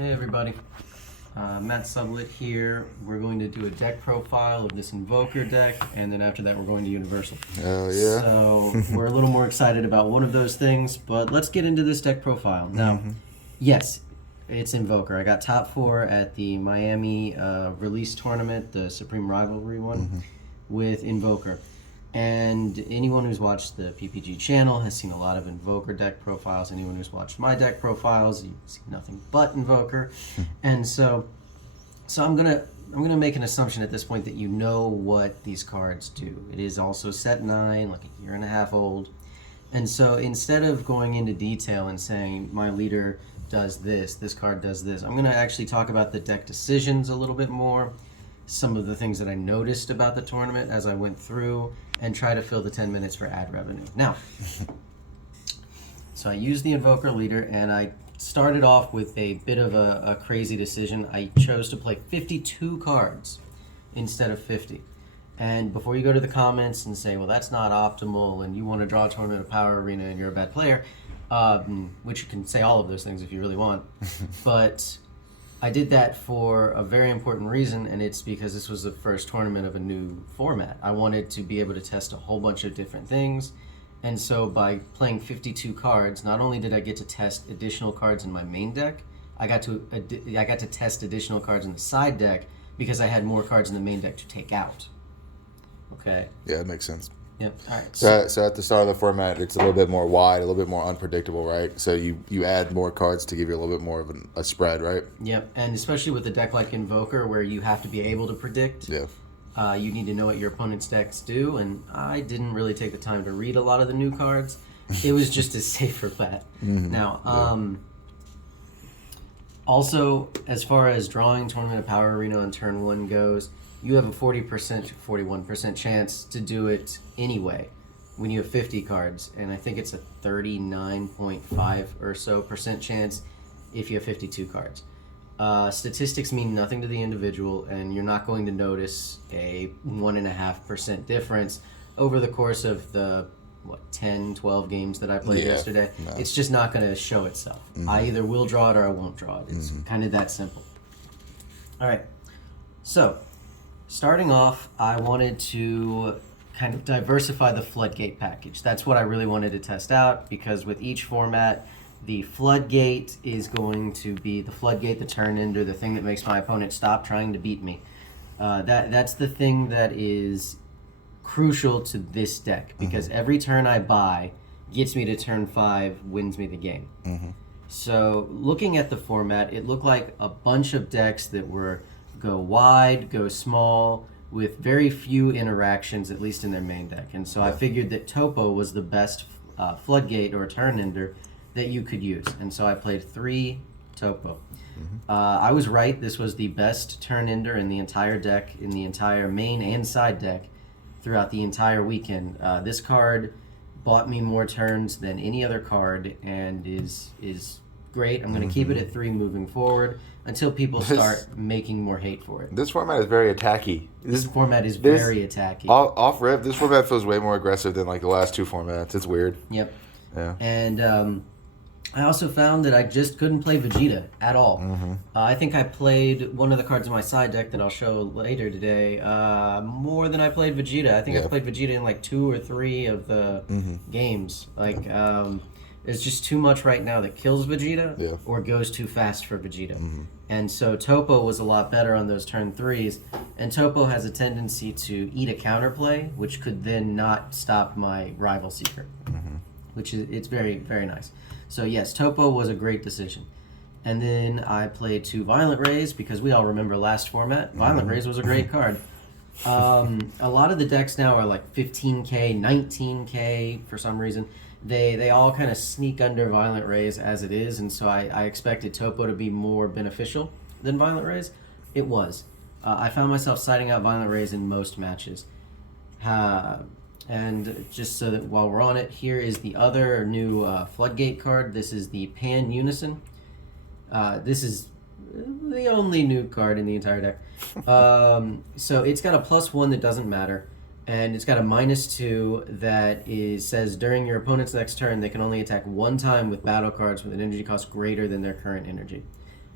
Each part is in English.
Hey everybody, Matt Sublett here. We're going to do a deck profile of this Invoker deck, and then after that we're going to Universal. Oh yeah. So we're a little more excited about one of those things, but let's get into this deck profile. Now, yes, it's Invoker. I got top 4 at the Miami release tournament, the Supreme Rivalry one, with Invoker. And anyone who's watched the PPG channel has seen a lot of Invoker deck profiles. Anyone who's watched my deck profiles, you see nothing but Invoker. And so I'm gonna make an assumption at this point that you know what these cards do. It is also set 9, like a year and a half old. And so instead of going into detail and saying my leader does this card does this, I'm gonna actually talk about the deck decisions a little bit more, some of the things that I noticed about the tournament as I went through, and try to fill the 10 minutes for ad revenue. Now, so I used the Invoker leader, and I started off with a bit of a crazy decision. I chose to play 52 cards instead of 50. And before you go to the comments and say, well, that's not optimal, and you want to draw a tournament of Power Arena and you're a bad player, which you can say all of those things if you really want, but I did that for a very important reason, and it's because this was the first tournament of a new format. I wanted to be able to test a whole bunch of different things, and so by playing 52 cards, not only did I get to test additional cards in my main deck, I got to test additional cards in the side deck because I had more cards in the main deck to take out. Okay? Yeah, that makes sense. Yep. All right. So at the start of the format, it's a little bit more wide, a little bit more unpredictable, right? So you add more cards to give you a little bit more of a spread, right? Yep, and especially with a deck like Invoker where you have to be able to predict. Yeah. You need to know what your opponent's decks do, and I didn't really take the time to read a lot of the new cards. It was just a safer bet. Now, also, as far as drawing Tournament of Power Arena on turn 1 goes, you have a 41% chance to do it anyway when you have 50 cards, and I think it's a 39.5 or so percent chance if you have 52 cards. Statistics mean nothing to the individual, and you're not going to notice a 1.5% difference over the course of the 10, 12 games that I played yesterday. No. It's just not going to show itself. I either will draw it or I won't draw it. It's kind of that simple. All right, so starting off, I wanted to kind of diversify the Floodgate package. That's what I really wanted to test out, because with each format, the Floodgate is going to be the Floodgate, the turn ender, the thing that makes my opponent stop trying to beat me. That's the thing that is crucial to this deck, because every turn I buy gets me to turn 5, wins me the game. So looking at the format, it looked like a bunch of decks that were go wide, go small, with very few interactions, at least in their main deck. And so I figured that Topo was the best Floodgate or turn ender that you could use. And so I played 3 Topo. I was right. This was the best turn ender in the entire deck, in the entire main and side deck throughout the entire weekend. This card bought me more turns than any other card and is great. I'm going to keep it at 3 moving forward until people start making more hate for it. This format is very attacky. This format is very attacky. Off rip, this format feels way more aggressive than like the last 2 formats. It's weird. Yep. Yeah. And I also found that I just couldn't play Vegeta at all. I think I played one of the cards in my side deck that I'll show later today more than I played Vegeta. I think I played Vegeta in like 2 or 3 of the games. Like, there's just too much right now that kills Vegeta or goes too fast for Vegeta. And so Topo was a lot better on those turn 3s. And Topo has a tendency to eat a counterplay, which could then not stop my Rival Seeker, which is it's very, very nice. So yes, Topo was a great decision. And then I played 2 Violent Rays, because we all remember last format. Violent Rays was a great card. A lot of the decks now are like 15k, 19k for some reason. They all kind of sneak under Violent Rays as it is, and so I expected Topo to be more beneficial than Violent Rays. It was. I found myself siding out Violent Rays in most matches. And just so that while we're on it, here is the other new Floodgate card. This is the Pan Unison. This is the only new card in the entire deck. So it's got a +1 that doesn't matter. And it's got a -2 that says during your opponent's next turn, they can only attack 1 time with battle cards with an energy cost greater than their current energy.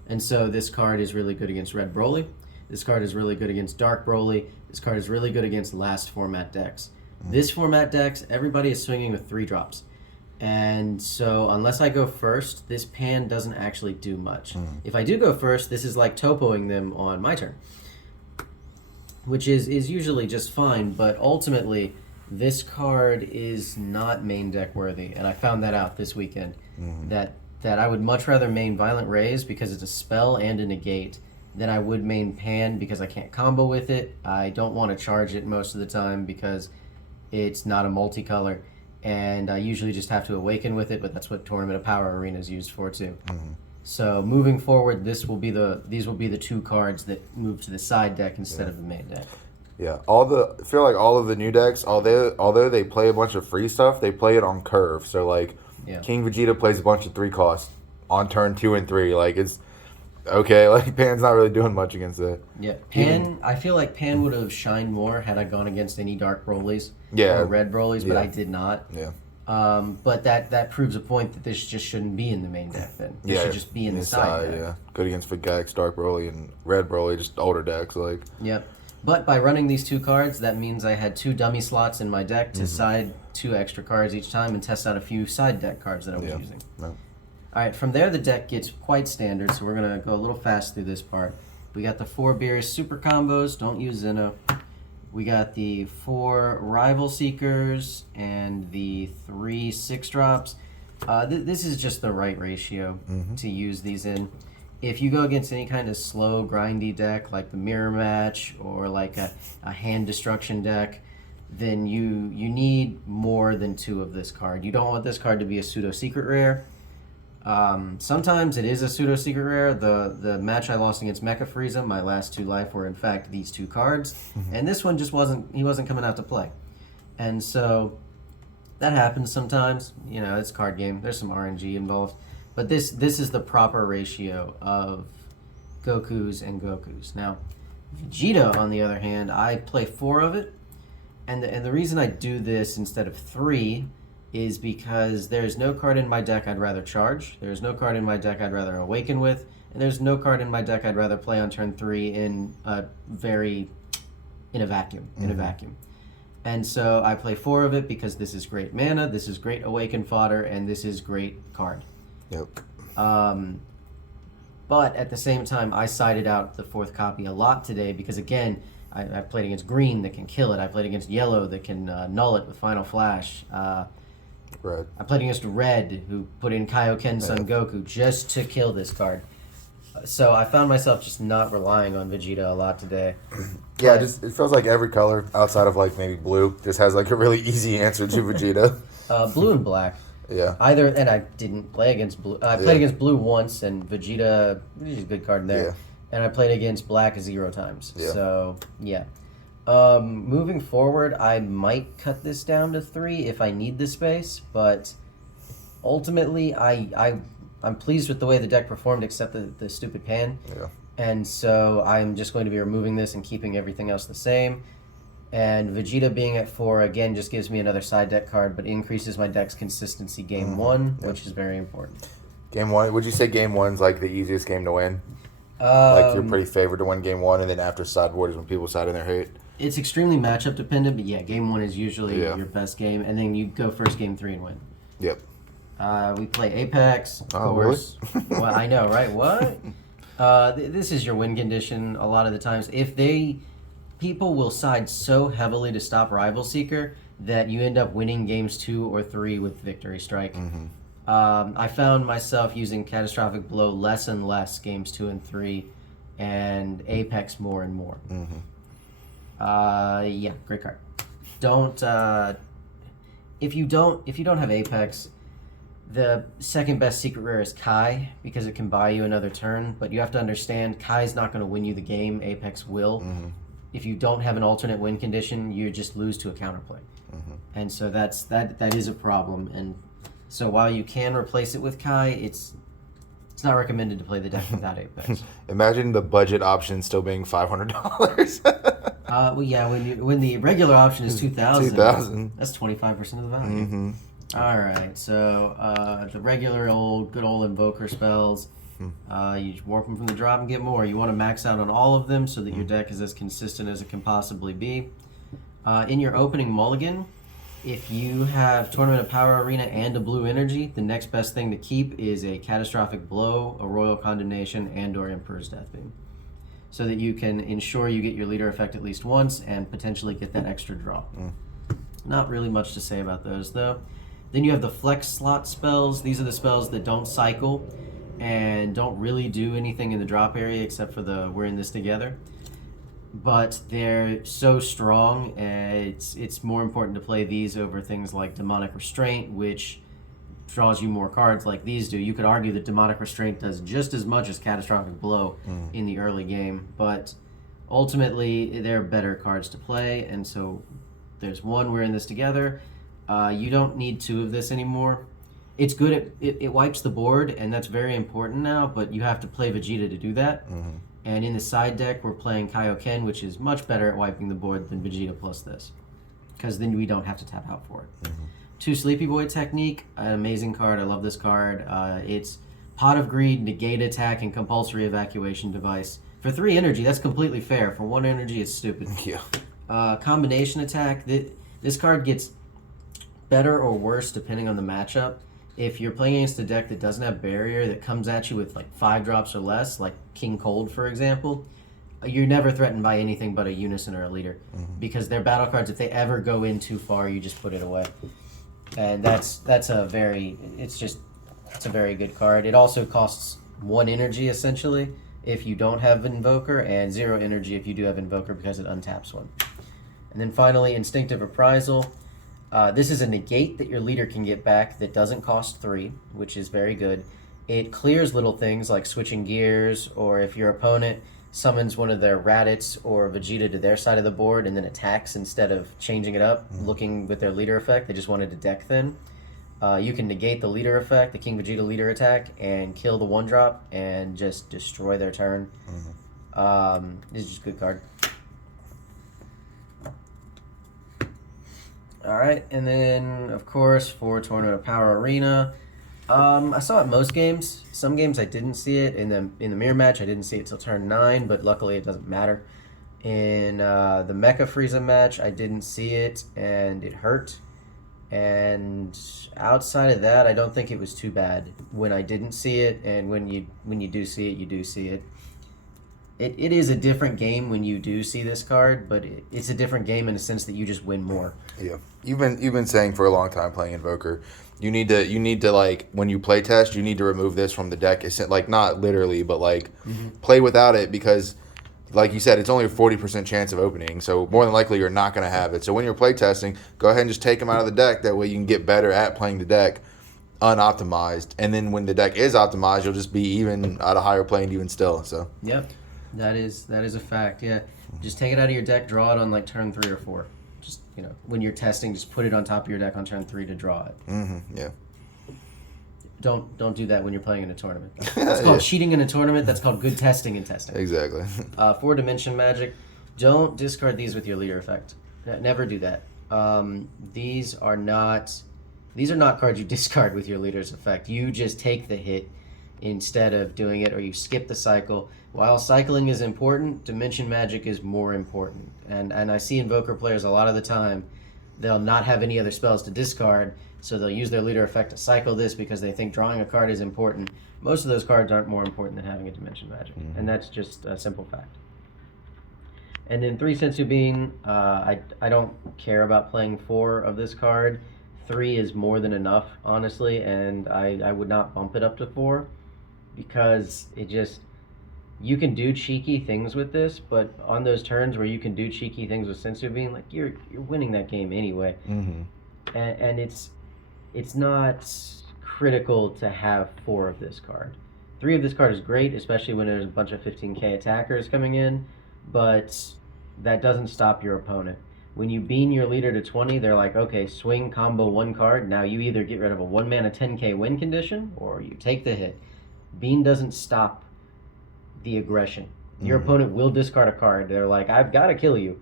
And so this card is really good against Red Broly. This card is really good against Dark Broly. This card is really good against last format decks. This format decks, everybody is swinging with 3 drops. And so unless I go first, this pan doesn't actually do much. If I do go first, this is like topoing them on my turn, which is usually just fine, but ultimately this card is not main deck worthy, and I found that out this weekend. That I would much rather main Violent Rays because it's a spell and a negate than I would main Pan because I can't combo with it. I don't want to charge it most of the time because it's not a multicolor, and I usually just have to awaken with it, but that's what Tournament of Power Arena is used for too. So moving forward, these will be the 2 cards that move to the side deck instead of the main deck. Yeah, I feel like all of the new decks, although they play a bunch of free stuff, they play it on curve. So like, King Vegeta plays a bunch of 3 costs on turn 2 and 3. Like it's okay. Like Pan's not really doing much against it. Yeah, Pan. I feel like Pan would have shined more had I gone against any Dark Broly's or Red Broly's, but I did not. Yeah. But that proves a point that this just shouldn't be in the main deck then. This should just be in the side deck. Yeah, good against Forgex, Dark Broly, and Red Broly, just older decks. Like. Yep. But by running these 2 cards, that means I had 2 dummy slots in my deck to side 2 extra cards each time and test out a few side deck cards that I was using. No. Alright, from there the deck gets quite standard, so we're going to go a little fast through this part. We got the 4 beerus super combos, don't use Zeno. We got the 4 rival seekers and the 3 6-drops. This is just the right ratio to use these in. If you go against any kind of slow, grindy deck, like the Mirror Match or like a hand destruction deck, then you need more than 2 of this card. You don't want this card to be a pseudo-secret rare. Sometimes it is a pseudo-secret rare. The match I lost against Mecha Frieza, my last 2 life, were in fact these 2 cards. And this one just wasn't coming out to play. And so that happens sometimes. You know, it's a card game. There's some RNG involved. But this is the proper ratio of Gokus and Gokus. Now, Vegeta, on the other hand, I play 4 of it. And the reason I do this instead of 3 is because there's no card in my deck I'd rather charge. There's no card in my deck I'd rather awaken with. And there's no card in my deck I'd rather play on turn 3 in a vacuum. And so I play 4 of it because this is great mana, this is great awaken fodder, and this is great card. Yep. But at the same time, I sided out the 4th copy a lot today because, again, I played against green that can kill it. I played against yellow that can null it with Final Flash. Red. I played against red, who put in Kaioken Son Goku just to kill this card. So I found myself just not relying on Vegeta a lot today. Yeah, it feels like every color outside of like maybe blue just has like a really easy answer to Vegeta. Blue and black. Yeah. And I didn't play against blue. I played against blue once, and Vegeta is a good card there. Yeah. And I played against black 0 times. Yeah. So, yeah. Moving forward, I might cut this down to 3 if I need the space, but ultimately, I'm pleased with the way the deck performed, except the stupid pan. Yeah. And so I'm just going to be removing this and keeping everything else the same. And Vegeta being at 4, again, just gives me another side deck card, but increases my deck's consistency game 1, which is very important. Game 1, would you say game 1's like the easiest game to win? Like you're pretty favored to win game 1, and then after sideboard is when people side in their hate? It's extremely matchup dependent, but yeah, game 1 is usually your best game, and then you go first game 3 and win. Yep. We play Apex, of course. Really? Well, I know, right? What? This is your win condition a lot of the times. People will side so heavily to stop Rival Seeker that you end up winning games 2 or 3 with Victory Strike. I found myself using Catastrophic Blow less and less games 2 and 3, and Apex more and more. Yeah, great card. If you don't have Apex, the second best secret rare is Kai, because it can buy you another turn, but you have to understand Kai's not going to win you the game, Apex will. If you don't have an alternate win condition, you just lose to a counterplay. And so that is a problem. And so while you can replace it with Kai, it's not recommended to play the deck without Apex. Imagine the budget option still being $500. Well, yeah, when the regular option is $2,000, that's 25% of the value. All right, so the regular good old Invoker spells, you warp them from the drop and get more. You want to max out on all of them so that your deck is as consistent as it can possibly be. In your opening mulligan, if you have Tournament of Power Arena and a blue energy, the next best thing to keep is a Catastrophic Blow, a Royal Condemnation, and/or Emperor's Deathbeam, so that you can ensure you get your leader effect at least once and potentially get that extra draw. Not really much to say about those, though. Then you have the flex slot spells. These are the spells that don't cycle and don't really do anything in the drop area except for the we're in this together. But they're so strong, it's more important to play these over things like Demonic Restraint, which draws you more cards like these do. You could argue that Demonic Restraint does just as much as Catastrophic Blow in the early game, but ultimately they're better cards to play, and so there's one, we're in this together. You don't need two of this anymore. It's good, it wipes the board, and that's very important now, but you have to play Vegeta to do that. And in the side deck, we're playing Kaioken, which is much better at wiping the board than Vegeta plus this, because then we don't have to tap out for it. 2 Sleepy Boy Technique, an amazing card. I love this card. It's Pot of Greed, Negate Attack, and Compulsory Evacuation Device. For 3 energy, that's completely fair. For 1 energy, it's stupid. Combination Attack, this card gets better or worse depending on the matchup. If you're playing against a deck that doesn't have barrier, that comes at you with like 5 drops or less, like King Cold, for example, you're never threatened by anything but a Unison or a Leader. Because they're battle cards, if they ever go in too far, you just put it away. And that's a very good card. It also costs 1 energy, essentially, if you don't have Invoker, and 0 energy if you do have Invoker because it untaps 1. And then finally, Instinctive Reprisal. This is a negate that your leader can get back that doesn't cost 3, which is very good. It clears little things like switching gears, or if your opponent summons one of their Raditz or Vegeta to their side of the board and then attacks instead of changing it up, looking with their leader effect, they just wanted to deck thin. You can negate the leader effect, the King Vegeta leader attack, and kill the 1-drop and just destroy their turn. This is just a good card. Alright, and then, of course, for Tournament of Power Arena, I saw it most games. Some games I didn't see it. In the mirror match, I didn't see it till turn 9, but luckily it doesn't matter. In the Mecha Frieza match, I didn't see it, and it hurt. And outside of that, I don't think it was too bad when I didn't see it, and when you do see it, you do see it. It is a different game when you do see this card, but it's a different game in the sense that you just win more. Yeah, you've been saying for a long time playing Invoker, you need to like when you play test, you need to remove this from the deck. It's like not literally, but like play without it because, like you said, it's only a 40% chance of opening. So more than likely you're not going to have it. So when you're play testing, go ahead and just take them out of the deck. That way you can get better at playing the deck unoptimized. And then when the deck is optimized, you'll just be even at a higher plane even still. So yep. That is a fact, yeah. Just take it out of your deck, draw it on like turn 3 or 4. Just, when you're testing, just put it on top of your deck on turn 3 to draw it. Yeah. Don't do that when you're playing in a tournament. That's called cheating in a tournament. That's called good testing in testing. Exactly. 4 Dimension Magic. Don't discard these with your leader effect. Never do that. These are not cards you discard with your leader's effect. You just take the hit instead of doing it, or you skip the cycle. While cycling is important, Dimension Magic is more important. And I see Invoker players a lot of the time, they'll not have any other spells to discard, so they'll use their leader effect to cycle this because they think drawing a card is important. Most of those cards aren't more important than having a Dimension Magic, and that's just a simple fact. And then 3 Sensu Bean, I don't care about playing 4 of this card. 3 is more than enough, honestly, and I would not bump it up to 4 because you can do cheeky things with this, but on those turns where you can do cheeky things with Sensu Bean, like you're winning that game anyway. And it's not critical to have 4 of this card. 3 of this card is great, especially when there's a bunch of 15k attackers coming in, but that doesn't stop your opponent. When you bean your leader to 20, they're like, okay, swing, combo 1 card. Now you either get rid of a 1-mana 10k win condition, or you take the hit. Bean doesn't stop the aggression. Your opponent will discard a card. They're like, I've got to kill you.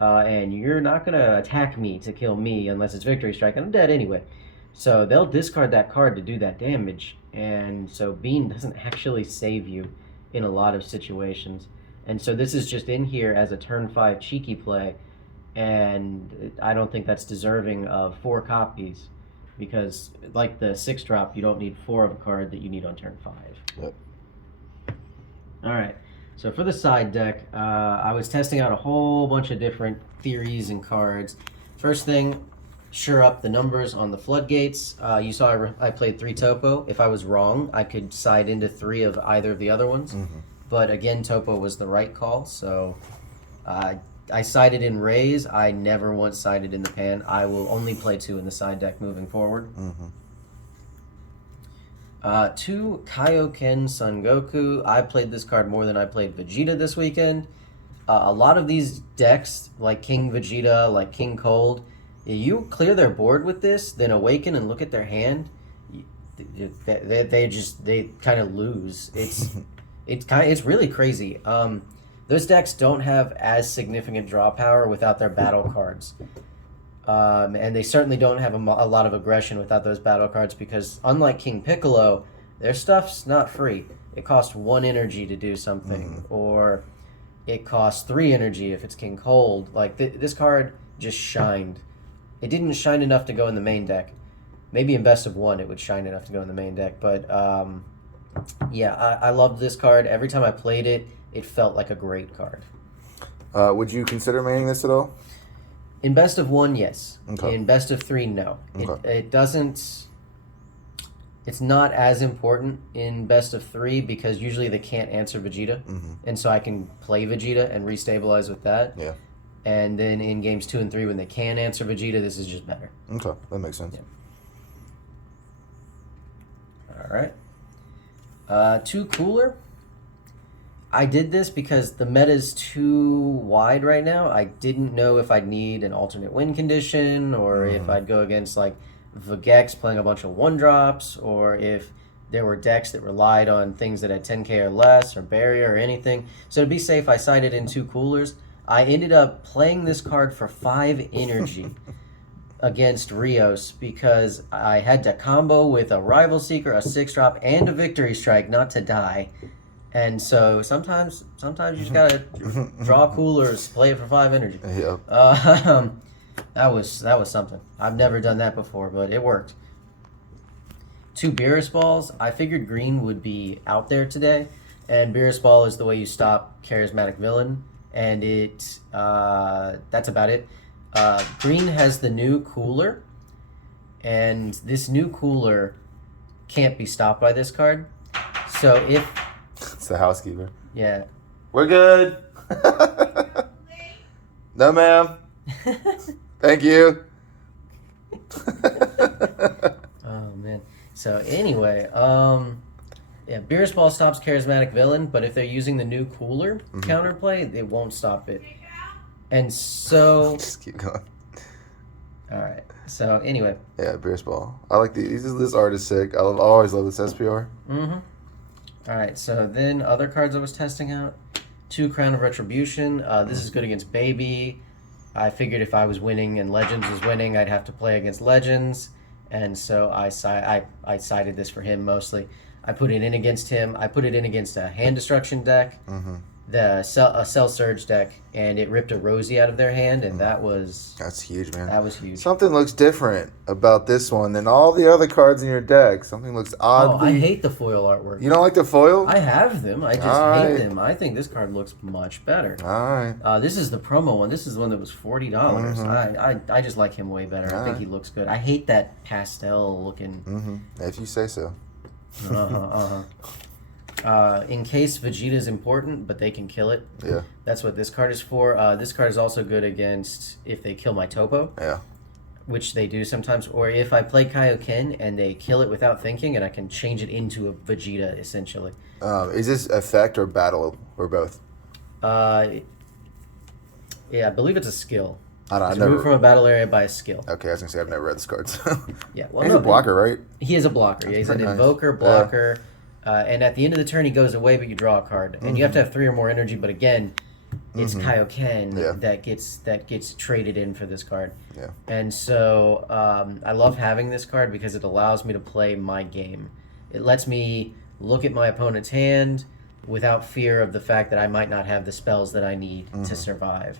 And you're not going to attack me to kill me unless it's Victory Strike, and I'm dead anyway. So they'll discard that card to do that damage, and so Bean doesn't actually save you in a lot of situations. And so this is just in here as a turn 5 cheeky play, and I don't think that's deserving of 4 copies, because like the 6-drop, you don't need 4 of a card that you need on turn 5. Yep. All right. So for the side deck, I was testing out a whole bunch of different theories and cards. First thing, sure up the numbers on the floodgates. You saw I played 3 topo. If I was wrong, I could side into 3 of either of the other ones. Mm-hmm. But again, topo was the right call. So I sided in raise. I never once sided in the pan. I will only play 2 in the side deck moving forward. Mm-hmm. 2 Kaioken Son Goku. I played this card more than I played Vegeta this weekend. A lot of these decks, like King Vegeta, like King Cold, you clear their board with this, then awaken and look at their hand. They kind of lose. It's really crazy. Those decks don't have as significant draw power without their battle cards. And they certainly don't have a lot of aggression without those battle cards, because unlike King Piccolo, their stuff's not free. It costs 1 energy to do something, or it costs 3 energy if it's King Cold. Like, this card just shined. It didn't shine enough to go in the main deck. Maybe in best of 1 it would shine enough to go in the main deck, but yeah, I loved this card. Every time I played it, it felt like a great card. Would you consider maining this at all? In best of 1, yes. Okay. In best of 3, no. Okay. It doesn't. It's not as important in best of 3 because usually they can't answer Vegeta, and so I can play Vegeta and restabilize with that. Yeah. And then in games 2 and 3, when they can answer Vegeta, this is just better. Okay, that makes sense. Yeah. All right. 2 Cooler. I did this because the meta's too wide right now. I didn't know if I'd need an alternate win condition, or if I'd go against like Vegex playing a bunch of 1-drops, or if there were decks that relied on things that had 10k or less, or barrier or anything. So to be safe, I sided in 2 Coolers. I ended up playing this card for 5 energy against Rios because I had to combo with a Rival Seeker, a 6-drop, and a Victory Strike not to die. And so sometimes you just gotta draw Coolers, play it for 5 energy. Yep. That was something. I've never done that before, but it worked. 2 Beerus Balls. I figured green would be out there today, and Beerus Ball is the way you stop Charismatic Villain, and that's about it. Green has the new Cooler, and this new Cooler can't be stopped by this card. So if... It's the housekeeper. Yeah. We're good. No, ma'am. Thank you. Oh, man. So, anyway, yeah, Beerus Ball stops Charismatic Villain, but if they're using the new Cooler counterplay, it won't stop it. And so... Just keep going. All right. So, anyway. Yeah, Beerus Ball. I like this art is sick. I always love this SPR. Mm-hmm. All right, so then other cards I was testing out. 2 Crown of Retribution. This is good against Baby. I figured if I was winning and Legends was winning, I'd have to play against Legends. And so I sided this for him mostly. I put it in against him. I put it in against a Hand Destruction deck, a Cell Surge deck, and it ripped a Rosie out of their hand, and That's huge, man. That was huge. Something looks different about this one than all the other cards in your deck. Something looks odd. Oh, I hate the foil artwork. You don't like the foil? I have them. I just hate them. I think this card looks much better. All right. This is the promo one. This is the one that was $40. I just like him way better. I think he looks good. I hate that pastel looking. If you say so. In case Vegeta's important, but they can kill it. Yeah. That's what this card is for. This card is also good against if they kill my Topo. Yeah. Which they do sometimes. Or if I play Kaioken and they kill it without thinking, and I can change it into a Vegeta, essentially. Is this effect or battle or both? Yeah, I believe it's a skill. I don't know. It's removed from a battle area by a skill. Okay, I was going to say I've never read this card. So. Yeah, well, He's a blocker, right? He is a blocker. Yeah, he's an nice. Invoker, blocker. And at the end of the turn, he goes away, but you draw a card. And you have to have 3 or more energy, but again, It's Kaioken Yeah. that gets traded in for this card. Yeah. And so I love having this card because it allows me to play my game. It lets me look at my opponent's hand without fear of the fact that I might not have the spells that I need to survive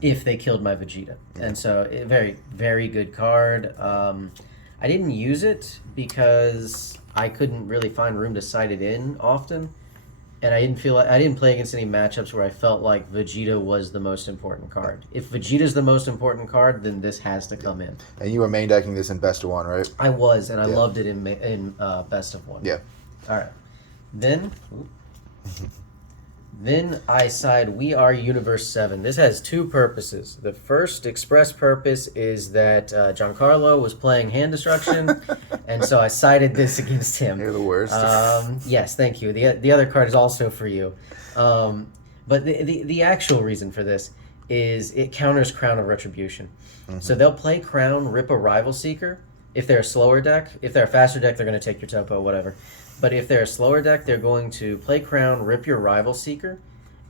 if they killed my Vegeta. And so, a very, very good card. I didn't use it because I couldn't really find room to side it in often. And I didn't play against any matchups where I felt like Vegeta was the most important card. If Vegeta's the most important card, then this has to come in. And you were main decking this in best of one, right? I was, and I loved it in best of one. Yeah. All right. Then I side We Are Universe 7. This has two purposes. The first express purpose is that Giancarlo was playing hand destruction, and so I sided this against him. You're the worst. Yes, thank you. The other card is also for you. But the actual reason for this is it counters Crown of Retribution. So they'll play Crown, rip a Rival Seeker. If they're a slower deck, if they're a faster deck, they're going to take your topo, whatever. But if they're a slower deck, they're going to play Crown, rip your Rival Seeker,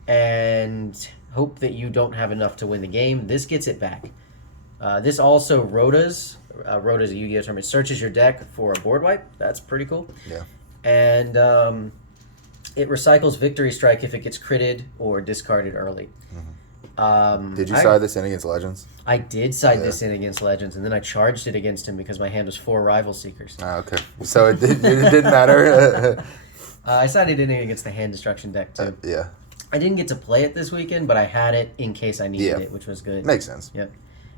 and hope that you don't have enough to win the game. This gets it back. This also Rhoda's a Yu-Gi-Oh tournament, searches your deck for a board wipe. That's pretty cool. Yeah. And it recycles Victory Strike if it gets critted or discarded early. Did you side this in against Legends? I did side this in against Legends, and then I charged it against him because my hand was 4 Rival Seekers. Okay. So it didn't matter. I sided in against the hand destruction deck, too. Yeah. I didn't get to play it this weekend, but I had it in case I needed it, which was good. Makes sense. Yep.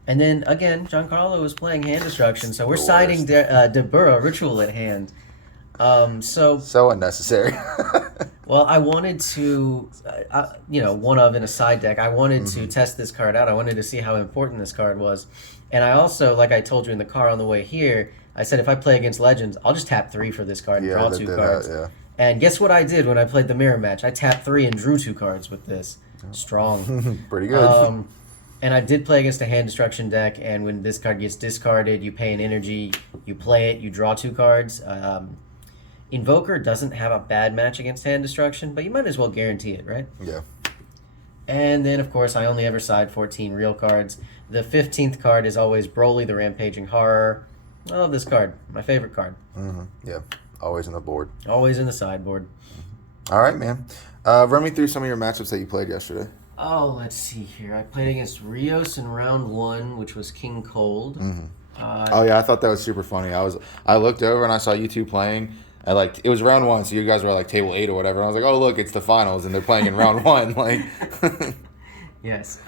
And then, again, Giancarlo was playing hand destruction, so we're siding Debura Ritual at hand. So unnecessary. Well, I wanted to, one of in a side deck, I wanted to test this card out. I wanted to see how important this card was. And I also, like I told you in the car on the way here, I said if I play against Legends, I'll just tap 3 for this card and draw 2 cards. And guess what I did when I played the mirror match? I tapped 3 and drew 2 cards with this. Strong. Pretty good. And I did play against a hand destruction deck, and when this card gets discarded, you pay an energy, you play it, you draw 2 cards. Invoker doesn't have a bad match against hand destruction, but you might as well guarantee it, right? Yeah. And then, of course, I only ever side 14 real cards. The 15th card is always Broly, the Rampaging Horror. I love this card. My favorite card. Yeah. Always on the board. Always in the sideboard. All right, man. Run me through some of your matchups that you played yesterday. Oh, let's see here. I played against Rios in round 1, which was King Cold. Oh, yeah. I thought that was super funny. I looked over and I saw you two playing. It was round 1, so you guys were like table 8 or whatever. And I was like, oh, look, it's the finals, and they're playing in round 1. Like, yes.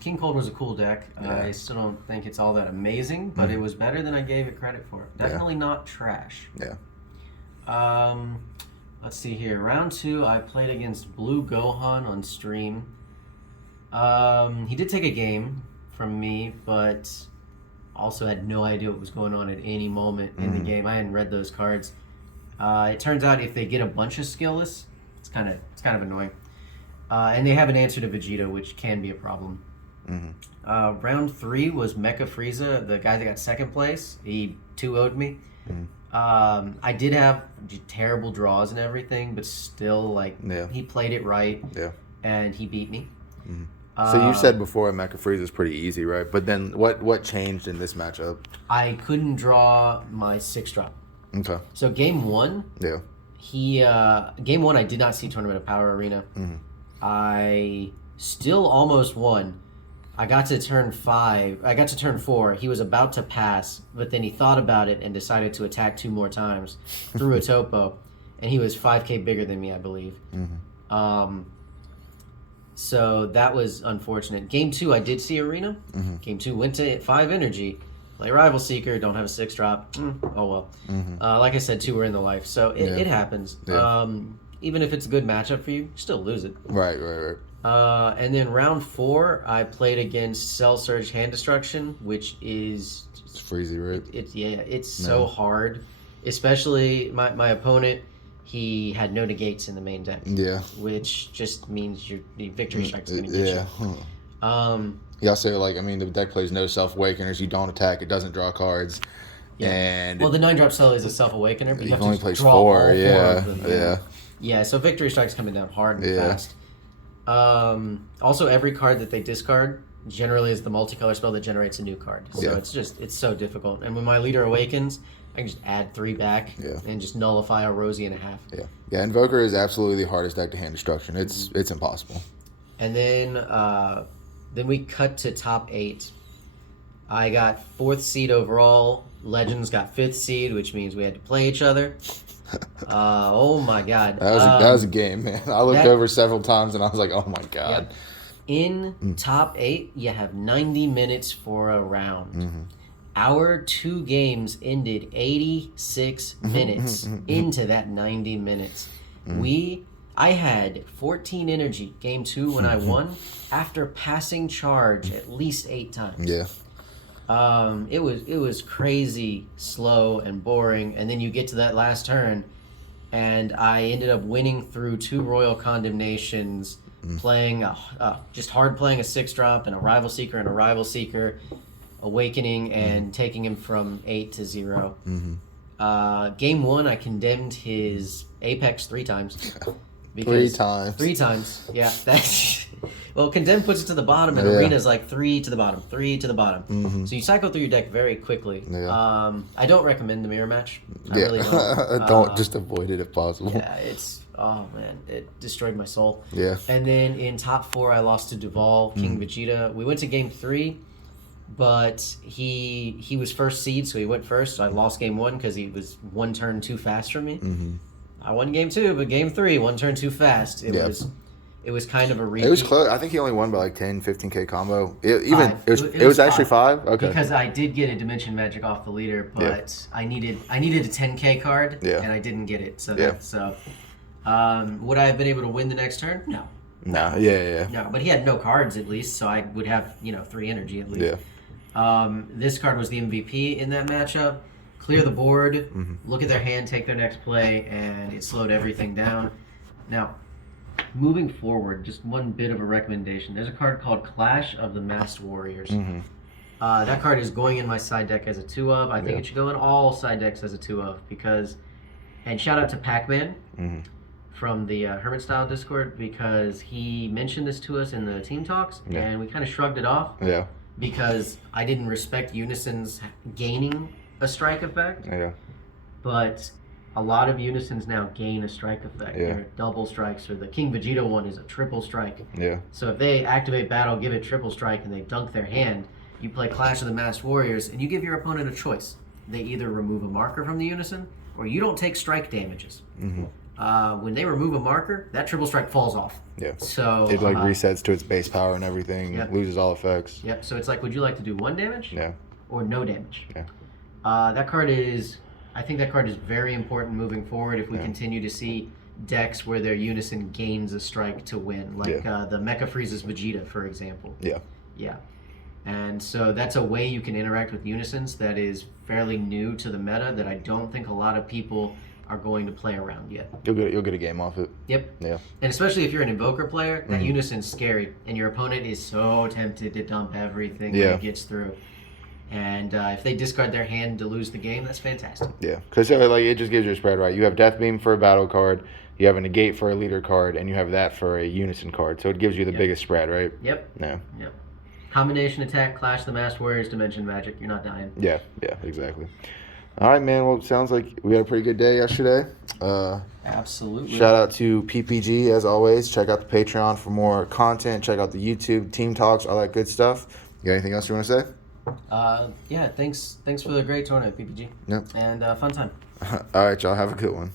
King Cold was a cool deck. Yeah. I still don't think it's all that amazing, but it was better than I gave it credit for. Definitely not trash. Yeah. Let's see here. Round 2, I played against Blue Gohan on stream. He did take a game from me, but also had no idea what was going on at any moment in the game. I hadn't read those cards. It turns out if they get a bunch of skillless, it's kind of annoying. And they have an answer to Vegeta, which can be a problem. Round 3 was Mecha Frieza, the guy that got second place. He 2-0'd me. I did have terrible draws and everything, but still, he played it right. Yeah. And he beat me. So you said before Mecha Frieza is pretty easy, right? But then what changed in this matchup? I couldn't draw my 6-drop. Okay. So game 1, game 1 I did not see Tournament of Power Arena. I still almost won. I got to turn 4. He was about to pass, but then he thought about it and decided to attack 2 more times, threw a topo, and he was 5k bigger than me, I believe. So that was unfortunate. Game 2, I did see Arena. Game 2 went to 5 energy. Play Rival Seeker, don't have a 6-drop. Oh well. Like I said, 2 were in the life, so it happens. Yeah. Even if it's a good matchup for you still lose it. Right. And then round 4, I played against Cell Surge Hand Destruction, which is... It's freezy, right? It's so hard. Especially my opponent, he had no negates in the main deck. Yeah. Which just means your Victory Strike's going to get you. Yeah, so the deck plays no self-awakeners, you don't attack, it doesn't draw cards. And well, the 9-drop spell is a self-awakener, but you have only to plays draw 4, all 4 of them. Yeah. Yeah, so Victory Strike's coming down hard and fast. Also, every card that they discard generally is the multicolor spell that generates a new card. So it's so difficult. And when my leader awakens, I can just add 3 back and just nullify a Rosie and a half. Yeah. Invoker is absolutely the hardest deck to hand destruction. It's impossible. And then we cut to top 8. I got 4th seed overall. Legends got 5th seed, which means we had to play each other. Oh my god. That was a game, man. I looked over several times and I was like, oh my god. Yeah. In top 8, you have 90 minutes for a round. Our 2 games ended 86 minutes into that 90 minutes. I had 14 energy game 2 when I won after passing charge at least 8 times. Yeah. It was crazy slow and boring, and then you get to that last turn, and I ended up winning through 2 Royal Condemnations, playing just hard playing a 6-drop and a Rival Seeker and a Rival Seeker, awakening and taking him from 8 to 0. Game 1, I condemned his Apex 3 times. 3 times. 3 times. Yeah, that's well. Condemn puts it to the bottom, and Arena's like 3 to the bottom, 3 to the bottom. So you cycle through your deck very quickly. I don't recommend the mirror match. I really don't. Don't just avoid it if possible. Yeah, oh man, it destroyed my soul. Yeah. And then in top 4, I lost to Duval, King Vegeta. We went to game 3, but he was first seed, so he went first. So I lost game 1 because he was 1 turn too fast for me. I won game 2, but game 3, 1 turn too fast. It was kind of a repeat. It was close. I think he only won by like 10, 15K combo. It was actually 5? Okay. Because I did get a Dimension Magic off the leader, but I needed a 10K card, and I didn't get it. So would I have been able to win the next turn? No. No, yeah. No, but he had no cards at least, so I would have 3 energy at least. Yeah. This card was the MVP in that matchup. Clear the board, look at their hand, take their next play, and it slowed everything down. Now, moving forward, just one bit of a recommendation. There's a card called Clash of the Masked Warriors. That card is going in my side deck as a 2 of. I think it should go in all side decks as a 2 of because, and shout out to Pac-Man from the Hermit Style Discord because he mentioned this to us in the team talks and we kind of shrugged it off. Yeah. Because I didn't respect Unison's gaining a strike effect. Yeah. But a lot of Unisons now gain a strike effect. Yeah. They're double strikes, or the King Vegeta one is a triple strike. Yeah. So if they activate battle, give it triple strike, and they dunk their hand, you play Clash of the Masked Warriors, and you give your opponent a choice. They either remove a marker from the Unison, or you don't take strike damages. When they remove a marker, that triple strike falls off. Yeah. So it resets to its base power and everything, loses all effects. Yep. So it's like, would you like to do 1 damage? Yeah. Or no damage? Yeah. I think that card is very important moving forward if we continue to see decks where their Unison gains a strike to win, like the Mecha Freezes Vegeta, for example. Yeah. Yeah. And so that's a way you can interact with Unisons that is fairly new to the meta that I don't think a lot of people are going to play around yet. You'll get a game off it. Yep. Yeah. And especially if you're an Invoker player, that Unison's scary, and your opponent is so tempted to dump everything when it gets through. And if they discard their hand to lose the game, that's fantastic. Yeah, because it just gives you a spread, right? You have Death Beam for a battle card, you have a Negate for a leader card, and you have that for a Unison card. So it gives you the biggest spread, right? Yep. Yeah. Yep. Combination attack, Clash of the Masked Warriors, Dimension Magic. You're not dying. Yeah, exactly. All right, man. Well, it sounds like we had a pretty good day yesterday. Absolutely. Shout out to PPG, as always. Check out the Patreon for more content. Check out the YouTube, team talks, all that good stuff. You got anything else you want to say? Thanks for the great tournament, PPG. Yep. And fun time. All right, y'all. Have a good one.